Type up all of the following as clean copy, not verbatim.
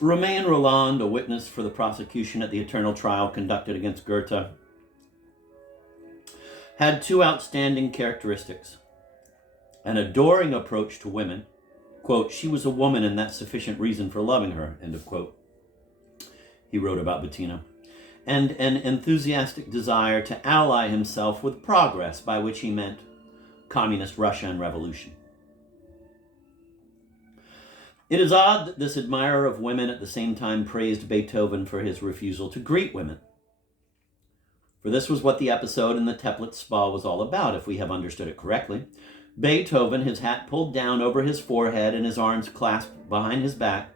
Romain Rolland, a witness for the prosecution at the eternal trial conducted against Goethe, had two outstanding characteristics: an adoring approach to women, quote, "She was a woman and that's sufficient reason for loving her," end of quote. He wrote about Bettina. And an enthusiastic desire to ally himself with progress, by which he meant communist Russia and revolution. It is odd that this admirer of women at the same time praised Beethoven for his refusal to greet women. For this was what the episode in the Teplitz Spa was all about, if we have understood it correctly. Beethoven, his hat pulled down over his forehead and his arms clasped behind his back,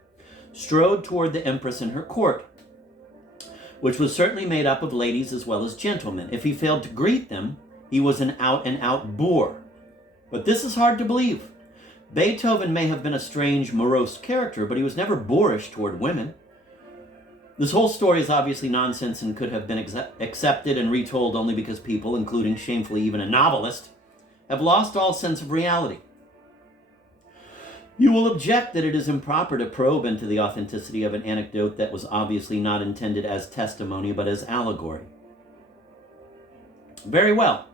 strode toward the Empress in her court, which was certainly made up of ladies as well as gentlemen. If he failed to greet them, he was an out-and-out boor. But this is hard to believe. Beethoven may have been a strange, morose character, but he was never boorish toward women. This whole story is obviously nonsense and could have been accepted and retold only because people, including shamefully even a novelist, have lost all sense of reality. You will object that it is improper to probe into the authenticity of an anecdote that was obviously not intended as testimony but as allegory. Very well.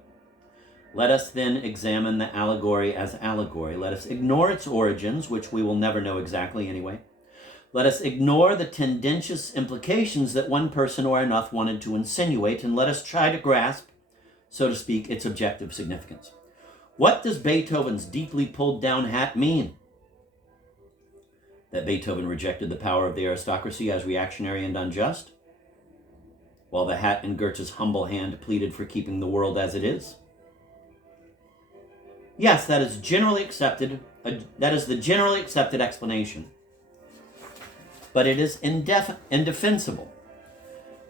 Let us then examine the allegory as allegory. Let us ignore its origins, which we will never know exactly anyway. Let us ignore the tendentious implications that one person or another wanted to insinuate, and let us try to grasp, so to speak, its objective significance. What does Beethoven's deeply pulled down hat mean? That Beethoven rejected the power of the aristocracy as reactionary and unjust, while the hat in Goethe's humble hand pleaded for keeping the world as it is? Yes, that is generally accepted. That is the generally accepted explanation. But it is indefensible.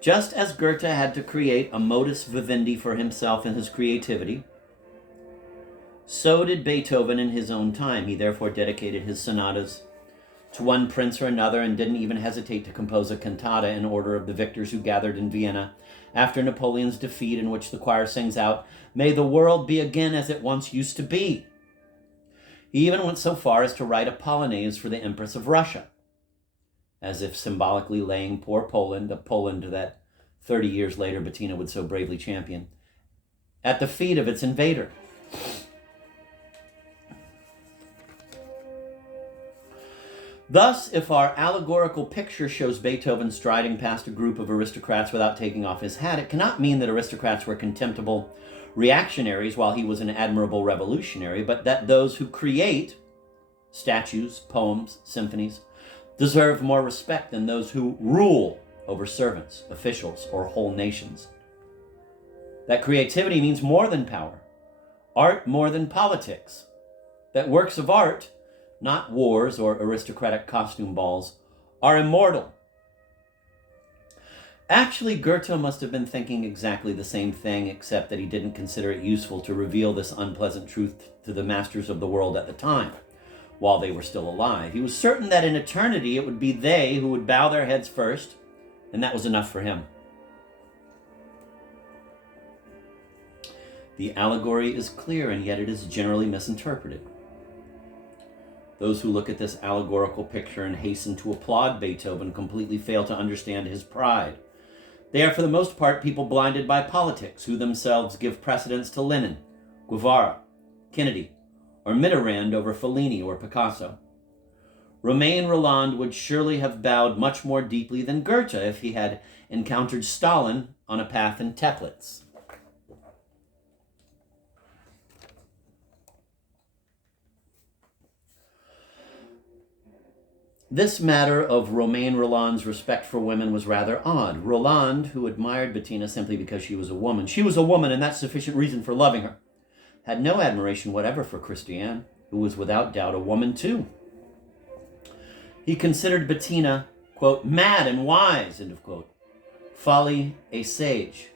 Just as Goethe had to create a modus vivendi for himself in his creativity, so did Beethoven in his own time. He therefore dedicated his sonatas to one prince or another and didn't even hesitate to compose a cantata in order of the victors who gathered in Vienna after Napoleon's defeat, in which the choir sings out, "May the world be again as it once used to be." He even went so far as to write a polonaise for the Empress of Russia, as if symbolically laying poor Poland, a Poland that 30 years later Bettina would so bravely champion, at the feet of its invader. Thus, if our allegorical picture shows Beethoven striding past a group of aristocrats without taking off his hat, it cannot mean that aristocrats were contemptible reactionaries while he was an admirable revolutionary, but that those who create statues, poems, symphonies, deserve more respect than those who rule over servants, officials, or whole nations. That creativity means more than power, art more than politics, that works of art, not wars or aristocratic costume balls, are immortal. Actually, Goethe must have been thinking exactly the same thing, except that he didn't consider it useful to reveal this unpleasant truth to the masters of the world at the time, while they were still alive. He was certain that in eternity it would be they who would bow their heads first, and that was enough for him. The allegory is clear, and yet it is generally misinterpreted. Those who look at this allegorical picture and hasten to applaud Beethoven completely fail to understand his pride. They are for the most part people blinded by politics, who themselves give precedence to Lenin, Guevara, Kennedy, or Mitterrand over Fellini or Picasso. Romain Rolland would surely have bowed much more deeply than Goethe if he had encountered Stalin on a path in Teplitz. This matter of Romain Rolland's respect for women was rather odd. Rolland, who admired Bettina simply because she was a woman, and that's sufficient reason for loving her, had no admiration whatever for Christiane, who was without doubt a woman too. He considered Bettina, quote, mad and wise, end of quote, folly a sage,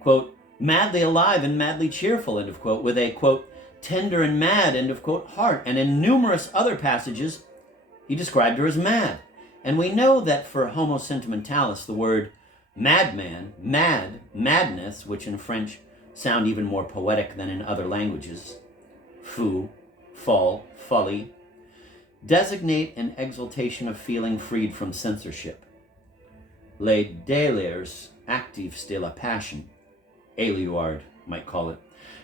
quote, madly alive and madly cheerful, end of quote, with a, quote, tender and mad, end of quote, heart. And in numerous other passages, he described her as mad. And we know that for homo sentimentalis, the word madman, mad, madness, which in French sound even more poetic than in other languages, fou, folle, folly, designate an exaltation of feeling freed from censorship. Les délires actifs de la passion, Éluard might call it,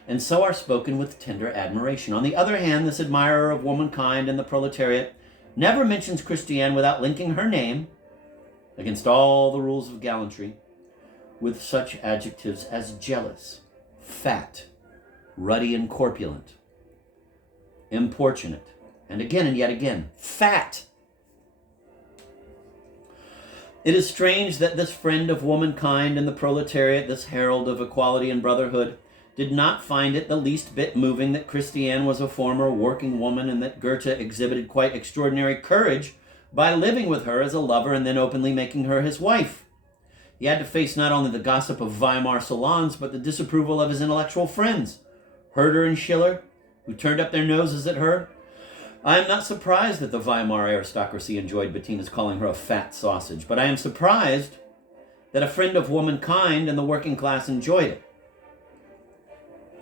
and so are spoken with tender admiration. On the other hand, this admirer of womankind and the proletariat never mentions Christiane without linking her name, against all the rules of gallantry, with such adjectives as jealous, fat, ruddy and corpulent, importunate, and again and yet again, fat. It is strange that this friend of womankind and the proletariat, this herald of equality and brotherhood, did not find it the least bit moving that Christiane was a former working woman and that Goethe exhibited quite extraordinary courage by living with her as a lover and then openly making her his wife. He had to face not only the gossip of Weimar salons, but the disapproval of his intellectual friends, Herder and Schiller, who turned up their noses at her. I am not surprised that the Weimar aristocracy enjoyed Bettina's calling her a fat sausage, but I am surprised that a friend of womankind and the working class enjoyed it.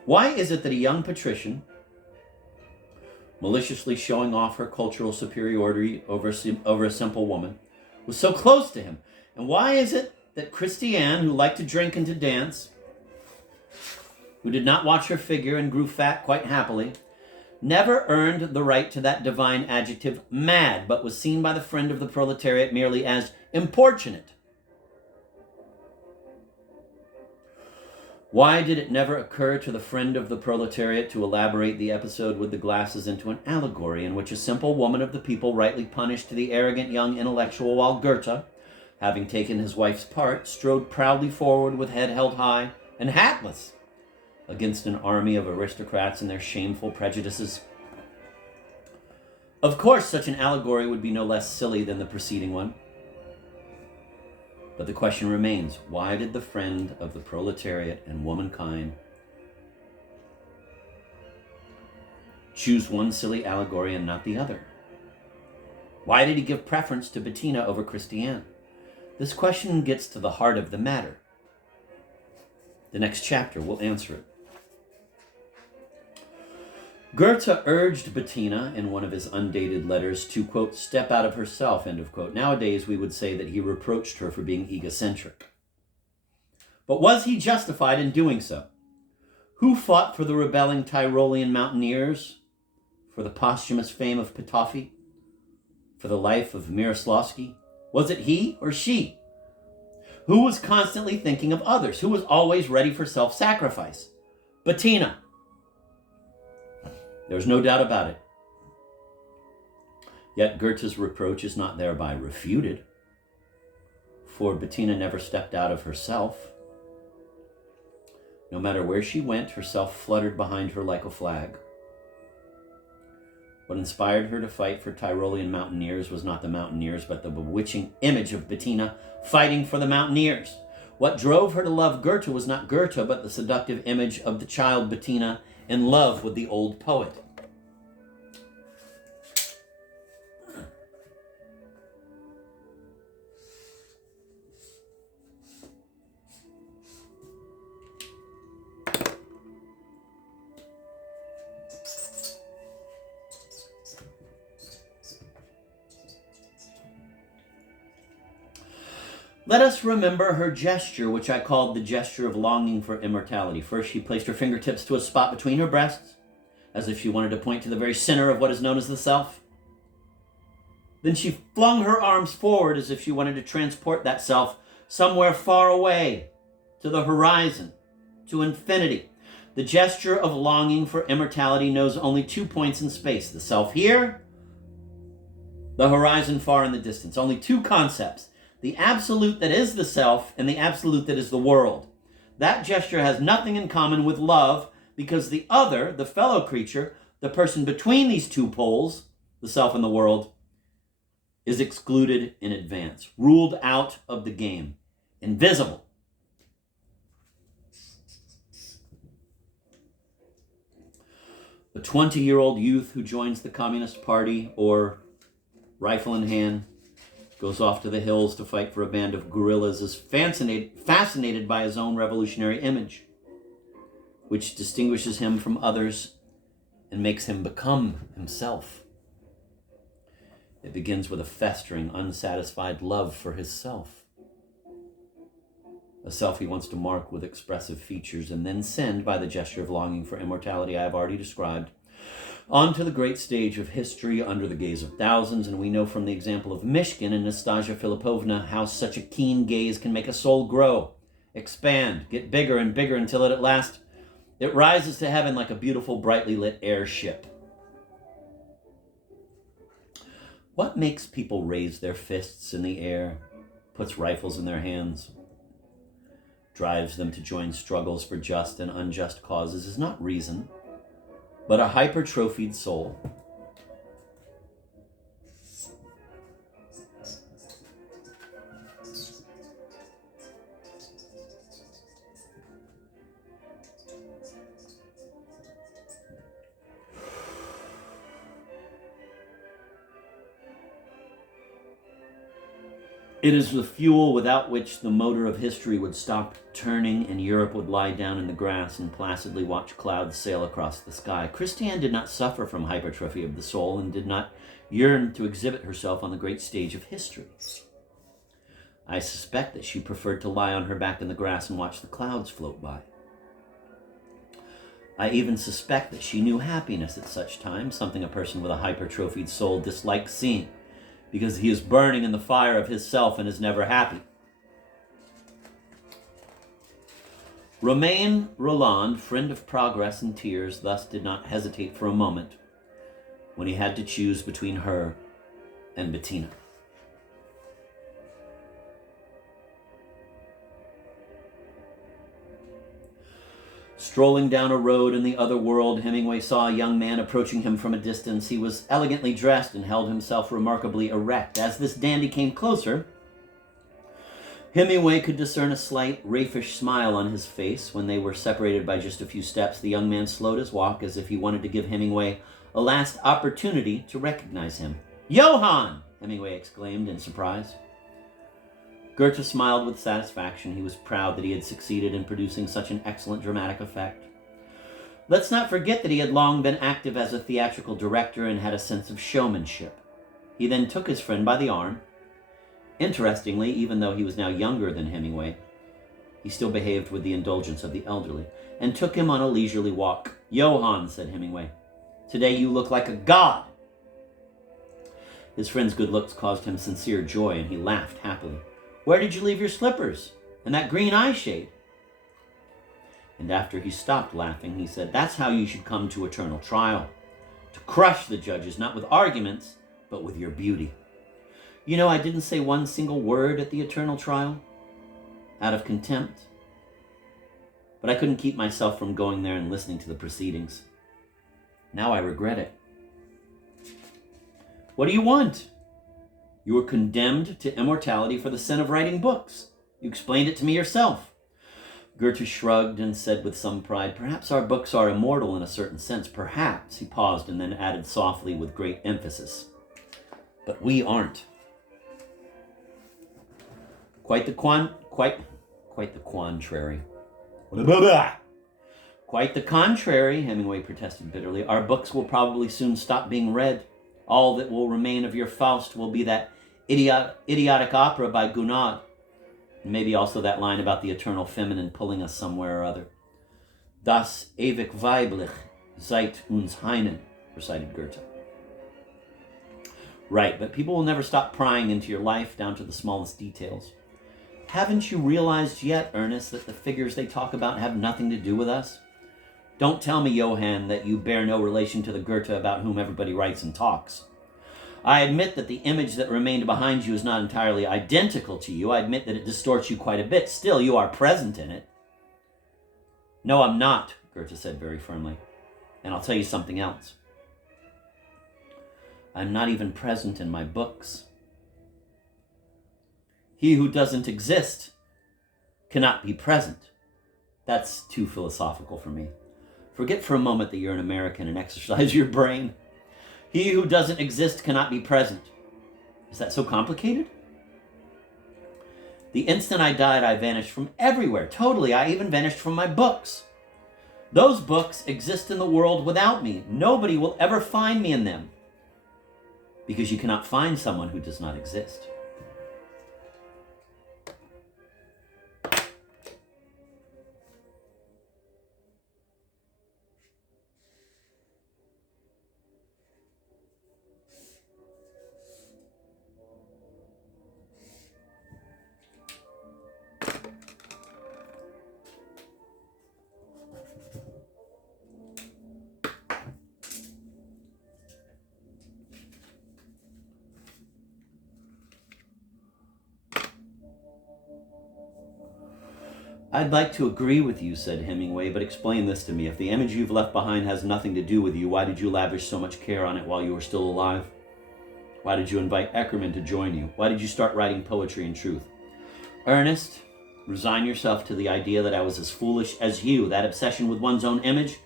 Why is it that a young patrician, maliciously showing off her cultural superiority over a simple woman, was so close to him? And why is it that Christiane, who liked to drink and to dance, who did not watch her figure and grew fat quite happily, never earned the right to that divine adjective mad, but was seen by the friend of the proletariat merely as importunate? Why did it never occur to the friend of the proletariat to elaborate the episode with the glasses into an allegory in which a simple woman of the people rightly punished the arrogant young intellectual, while Goethe, having taken his wife's part, strode proudly forward with head held high and hatless against an army of aristocrats and their shameful prejudices? Of course, such an allegory would be no less silly than the preceding one. But the question remains, why did the friend of the proletariat and womankind choose one silly allegory and not the other? Why did he give preference to Bettina over Christiane? This question gets to the heart of the matter. The next chapter will answer it. Goethe urged Bettina in one of his undated letters to, quote, step out of herself, end of quote. Nowadays, we would say that he reproached her for being egocentric. But was he justified in doing so? Who fought for the rebelling Tyrolean mountaineers, for the posthumous fame of Petofi, for the life of Mieroslawski? Was it he or she? Who was constantly thinking of others? Who was always ready for self-sacrifice? Bettina. There's no doubt about it. Yet Goethe's reproach is not thereby refuted, for Bettina never stepped out of herself. No matter where she went, herself fluttered behind her like a flag. What inspired her to fight for Tyrolean mountaineers was not the mountaineers, but the bewitching image of Bettina fighting for the mountaineers. What drove her to love Goethe was not Goethe, but the seductive image of the child Bettina in love with the old poet. Let us remember her gesture, which I called the gesture of longing for immortality. First, she placed her fingertips to a spot between her breasts, as if she wanted to point to the very center of what is known as the self. Then she flung her arms forward as if she wanted to transport that self somewhere far away, to the horizon, to infinity. The gesture of longing for immortality knows only 2 points in space, the self here, the horizon far in the distance. Only 2 concepts. The absolute that is the self and the absolute that is the world. That gesture has nothing in common with love, because the other, the fellow creature, the person between these 2 poles, the self and the world, is excluded in advance, ruled out of the game, invisible. A 20-year-old youth who joins the Communist Party, or rifle in hand, goes off to the hills to fight for a band of guerrillas, is fascinated by his own revolutionary image, which distinguishes him from others and makes him become himself. It begins with a festering, unsatisfied love for his self. A self he wants to mark with expressive features and then send, by the gesture of longing for immortality I have already described, onto the great stage of history under the gaze of thousands. And we know from the example of Mishkin and Nastasia Philippovna how such a keen gaze can make a soul grow, expand, get bigger and bigger until at last it rises to heaven like a beautiful, brightly lit airship. What makes people raise their fists in the air, puts rifles in their hands, drives them to join struggles for just and unjust causes is not reason, but a hypertrophied soul. It is the fuel without which the motor of history would stop turning and Europe would lie down in the grass and placidly watch clouds sail across the sky. Christiane did not suffer from hypertrophy of the soul and did not yearn to exhibit herself on the great stage of history. I suspect that she preferred to lie on her back in the grass and watch the clouds float by. I even suspect that she knew happiness at such times, something a person with a hypertrophied soul dislikes seeing, because he is burning in the fire of his self and is never happy. Romain Rolland, friend of progress and tears, thus did not hesitate for a moment when he had to choose between her and Bettina. Strolling down a road in the other world, Hemingway saw a young man approaching him from a distance. He was elegantly dressed and held himself remarkably erect. As this dandy came closer, Hemingway could discern a slight, raffish smile on his face. When they were separated by just a few steps, the young man slowed his walk as if he wanted to give Hemingway a last opportunity to recognize him. "Johann!" Hemingway exclaimed in surprise. Goethe smiled with satisfaction. He was proud that he had succeeded in producing such an excellent dramatic effect. Let's not forget that he had long been active as a theatrical director and had a sense of showmanship. He then took his friend by the arm. Interestingly, even though he was now younger than Hemingway, he still behaved with the indulgence of the elderly, and took him on a leisurely walk. "Johann," said Hemingway, "today you look like a god." His friend's good looks caused him sincere joy, and he laughed happily. "Where did you leave your slippers? And that green eye shade?" And after he stopped laughing, he said, "That's how you should come to eternal trial. To crush the judges, not with arguments, but with your beauty. You know, I didn't say one single word at the eternal trial, out of contempt. But I couldn't keep myself from going there and listening to the proceedings. Now I regret it." "What do you want?" "You were condemned to immortality for the sin of writing books. You explained it to me yourself." Goethe shrugged and said with some pride, "Perhaps our books are immortal in a certain sense. Perhaps." He paused and then added softly with great emphasis, "But we aren't." Quite the contrary. Quite the contrary, Hemingway protested bitterly. "Our books will probably soon stop being read. All that will remain of your Faust will be that idiotic opera by Gounod, and maybe also that line about the eternal feminine pulling us somewhere or other. Das ewig weiblich seit uns Heinen," recited Goethe. Right, but people will never stop prying into your life down to the smallest details. Haven't you realized yet, Ernest, that the figures they talk about have nothing to do with us? Don't tell me, Johann, that you bear no relation to the Goethe about whom everybody writes and talks. I admit that the image that remained behind you is not entirely identical to you. I admit that it distorts you quite a bit. Still, you are present in it." "No, I'm not," Goethe said very firmly. "And I'll tell you something else. I'm not even present in my books. He who doesn't exist cannot be present." That's too philosophical for me. Forget for a moment that you're an American and exercise your brain. He who doesn't exist cannot be present. Is that so complicated? The instant I died, I vanished from everywhere. Totally. I even vanished from my books. Those books exist in the world without me. Nobody will ever find me in them, because you cannot find someone who does not exist. I'd like to agree with you, said Hemingway, but explain this to me. If the image you've left behind has nothing to do with you, why did you lavish so much care on it while you were still alive? Why did you invite Eckermann to join you? Why did you start writing poetry and truth? Ernest, resign yourself to the idea that I was as foolish as you. That obsession with one's own image,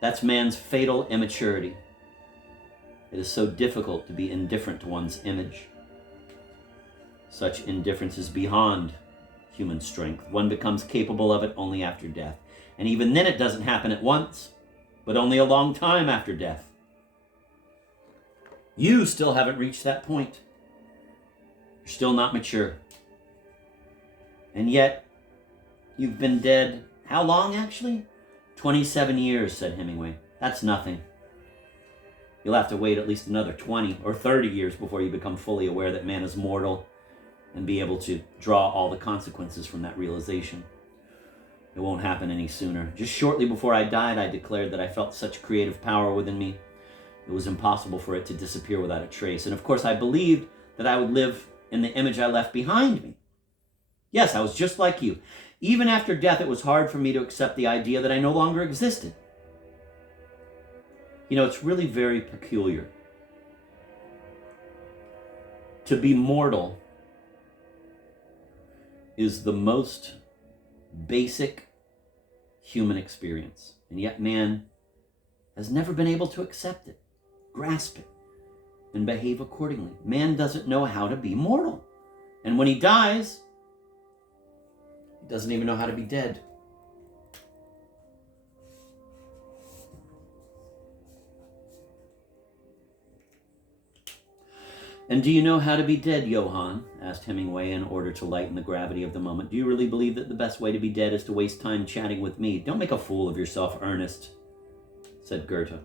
that's man's fatal immaturity. It is so difficult to be indifferent to one's image. Such indifference is beyond human strength. One becomes capable of it only after death. And even then it doesn't happen at once, but only a long time after death. You still haven't reached that point. You're still not mature. And yet, you've been dead, how long actually? 27 years, said Hemingway. That's nothing. You'll have to wait at least another 20 or 30 years before you become fully aware that man is mortal and be able to draw all the consequences from that realization. It won't happen any sooner. Just shortly before I died, I declared that I felt such creative power within me. It was impossible for it to disappear without a trace. And of course, I believed that I would live in the image I left behind me. Yes, I was just like you. Even after death, it was hard for me to accept the idea that I no longer existed. You know, it's really very peculiar. To be mortal is the most basic human experience. And yet man has never been able to accept it, grasp it, and behave accordingly. Man doesn't know how to be mortal. And when he dies, he doesn't even know how to be dead. And do you know how to be dead, Johann? Asked Hemingway in order to lighten the gravity of the moment. Do you really believe that the best way to be dead is to waste time chatting with me? Don't make a fool of yourself, Ernest, said Goethe.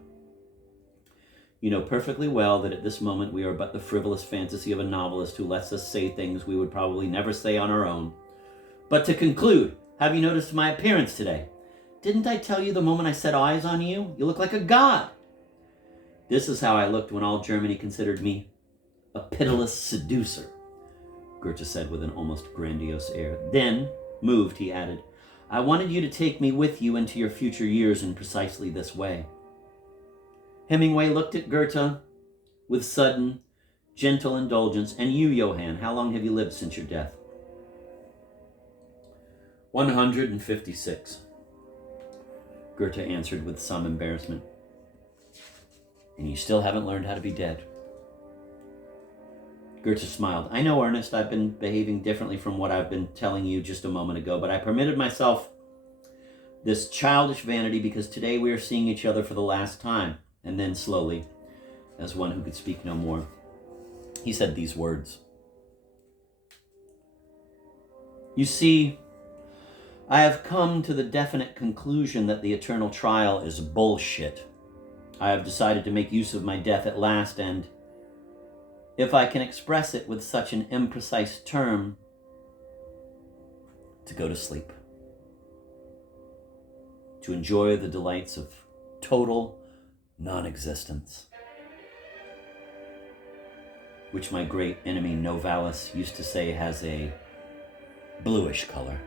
You know perfectly well that at this moment we are but the frivolous fantasy of a novelist who lets us say things we would probably never say on our own. But to conclude, have you noticed my appearance today? Didn't I tell you the moment I set eyes on you? You look like a god. This is how I looked when all Germany considered me a pitiless seducer, Goethe said with an almost grandiose air. Then, moved, he added, I wanted you to take me with you into your future years in precisely this way. Hemingway looked at Goethe with sudden, gentle indulgence. And you, Johann, how long have you lived since your death? 156, Goethe answered with some embarrassment. And you still haven't learned how to be dead. Goethe smiled. I know, Ernest, I've been behaving differently from what I've been telling you just a moment ago, but I permitted myself this childish vanity because today we are seeing each other for the last time. And then slowly, as one who could speak no more, he said these words. You see, I have come to the definite conclusion that the eternal trial is bullshit. I have decided to make use of my death at last, and if I can express it with such an imprecise term, to go to sleep. To enjoy the delights of total non-existence, which my great enemy Novalis used to say has a bluish color.